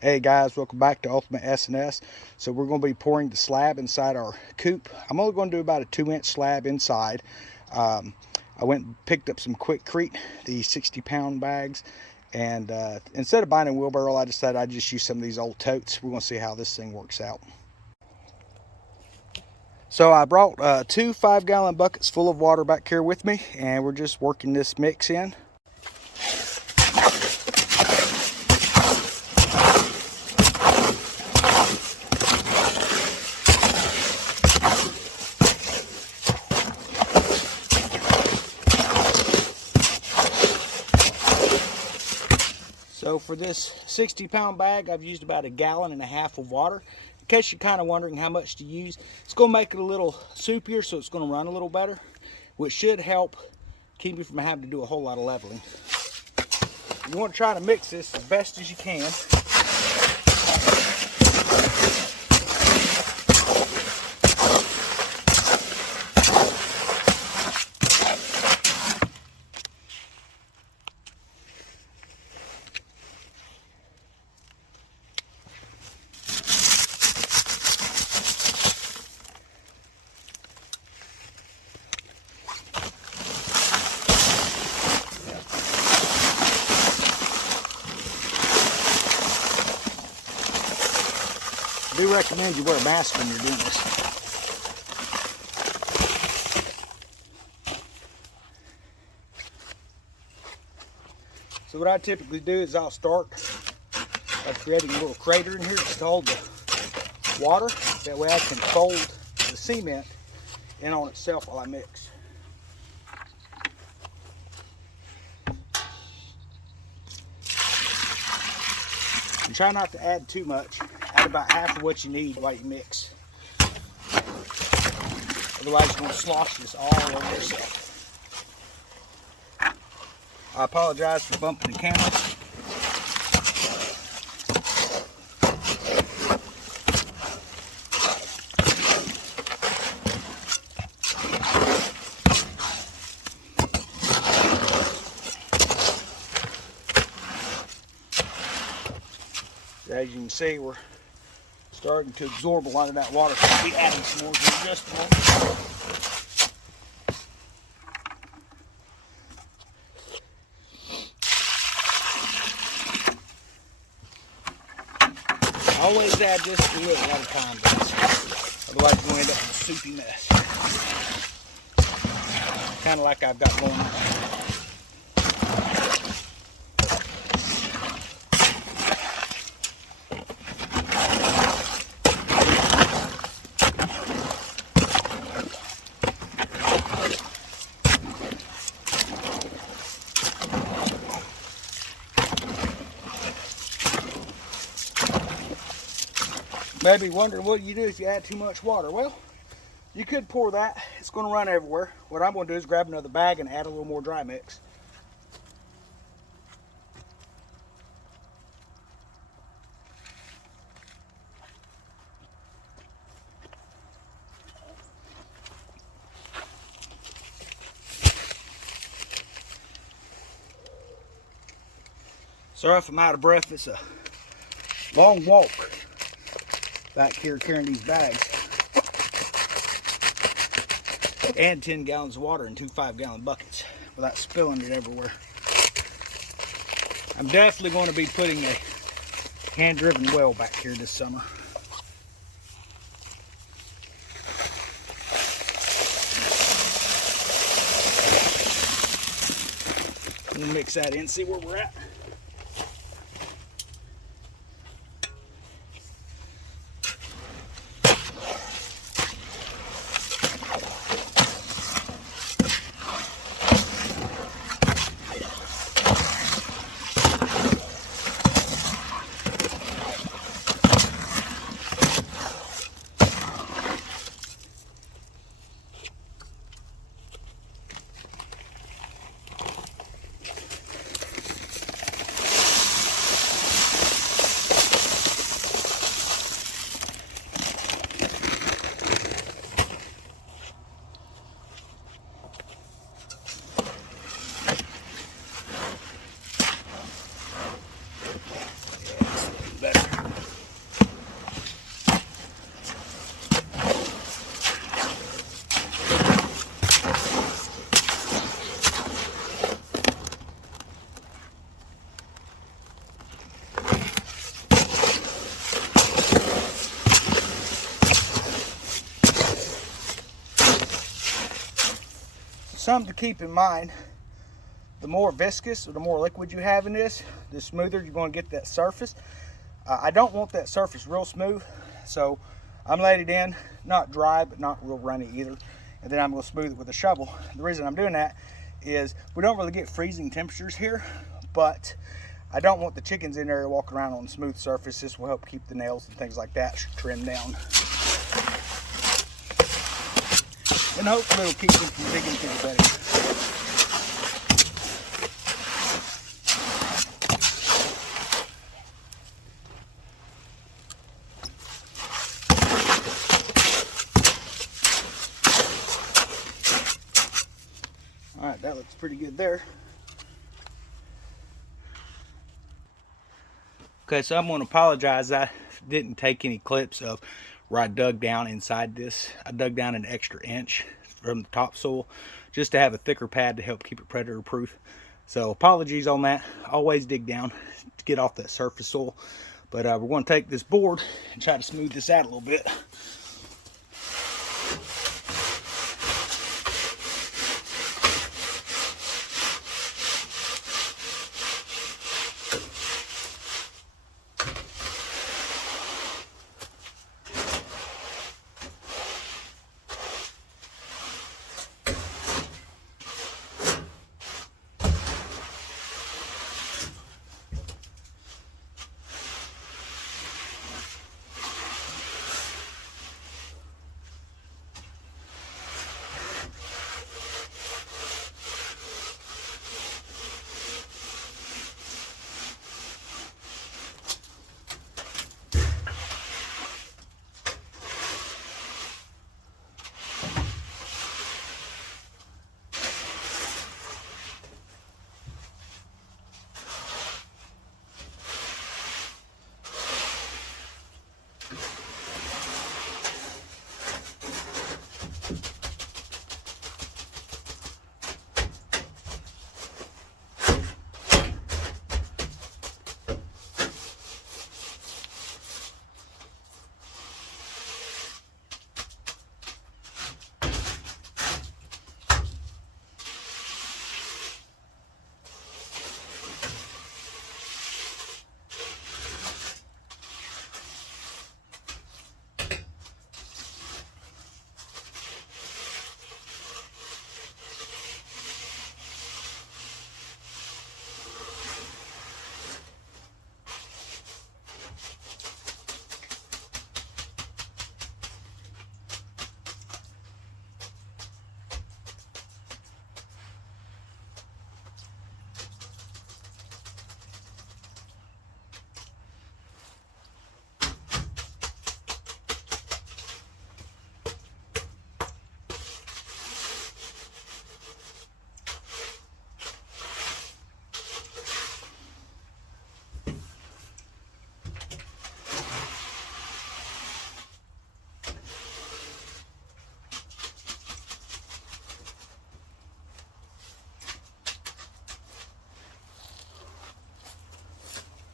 Hey guys, welcome back to Ultimate S&S. So we're going to be pouring the slab inside our coop. I'm only going to do about a 2-inch slab inside. Um, I went and picked up some quickcrete, the 60-pound bags, and instead of buying a wheelbarrow, I decided I'd just use some of these old totes. We're going to see how this thing works out. So I brought 2 5-gallon buckets full of water back here with me, and we're just working this mix in. So for this 60-pound bag, I've used about 1.5 gallons of water. In case you're kind of wondering how much to use, it's going to make it a little soupier, so it's going to run a little better, which should help keep you from having to do a whole lot of leveling. You want to try to mix this as best as you can. I do recommend you wear a mask when you're doing this. So what I typically do is I'll start by creating a little crater in here just to hold the water. That way I can fold the cement in on itself while I mix. And try not to add too much. Add about half of what you need while you mix. Otherwise you're going to slosh this all over yourself. I apologize for bumping the camera. As you can see, we're starting to absorb a lot of that water, so I'll be adding some more here in just a moment. Always add just a little at a time, guys. Otherwise you're going to end up with a soupy mess. Kind of like I've got going on. Maybe wondering what you do if you add too much water. Well, you could pour that. It's going to run everywhere. What I'm going to do is grab another bag and add a little more dry mix. Sorry if I'm out of breath. It's a long walk back here carrying these bags. And 10 gallons of water in 2 5-gallon buckets without spilling it everywhere. I'm definitely going to be putting a hand-driven well back here this summer. I'm going to mix that in, see where we're at. something to keep in mind, the more viscous or the more liquid you have in this, the smoother you're going to get that surface. I don't want that surface real smooth, so I'm laying it in, not dry, but not real runny either. And then I'm going to smooth it with a shovel. The reason I'm doing that is we don't really get freezing temperatures here, but I don't want the chickens in there walking around on a smooth surface. This will help keep the nails and things like that trimmed down. And hopefully it'll keep them from digging through the bedding. All right, that looks pretty good there. Okay, so I'm going to apologize. I didn't take any clips of where I dug down inside this. I dug down an extra inch from the topsoil just to have a thicker pad to help keep it predator proof. So apologies on that. Always dig down to get off that surface soil. But we're going to take this board and try to smooth this out a little bit.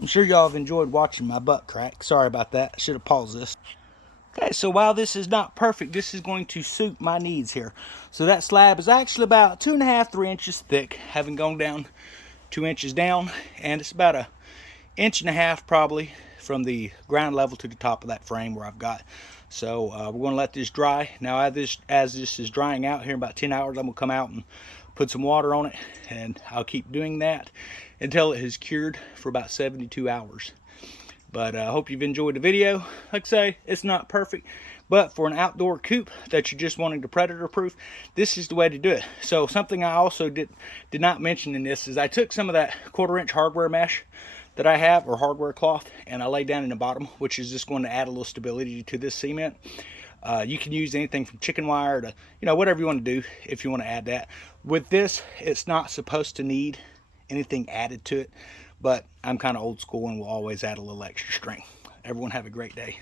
I'm sure y'all have enjoyed watching my butt crack. Sorry about that. I should have paused this. Okay, so while this is not perfect, this is going to suit my needs here. So that slab is actually about 2.5 to 3 inches thick, having gone down 2 inches down, and it's about 1.5 inches probably from the ground level to the top of that frame where I've got. So we're going to let this dry. Now as this is drying out here in about 10 hours, I'm going to come out and put some water on it, and I'll keep doing that until it has cured for about 72 hours. But I hope you've enjoyed the video. Like I say, it's not perfect, but for an outdoor coop that you're just wanting to predator proof, this is the way to do it. So something I also did not mention in this is I took some of that 1/4 inch hardware mesh that I have, or hardware cloth, and I laid down in the bottom, which is just going to add a little stability to this cement. You can use anything from chicken wire to, whatever you want to do if you want to add that. With this, it's not supposed to need anything added to it, but I'm kind of old school and will always add a little extra strength. Everyone have a great day.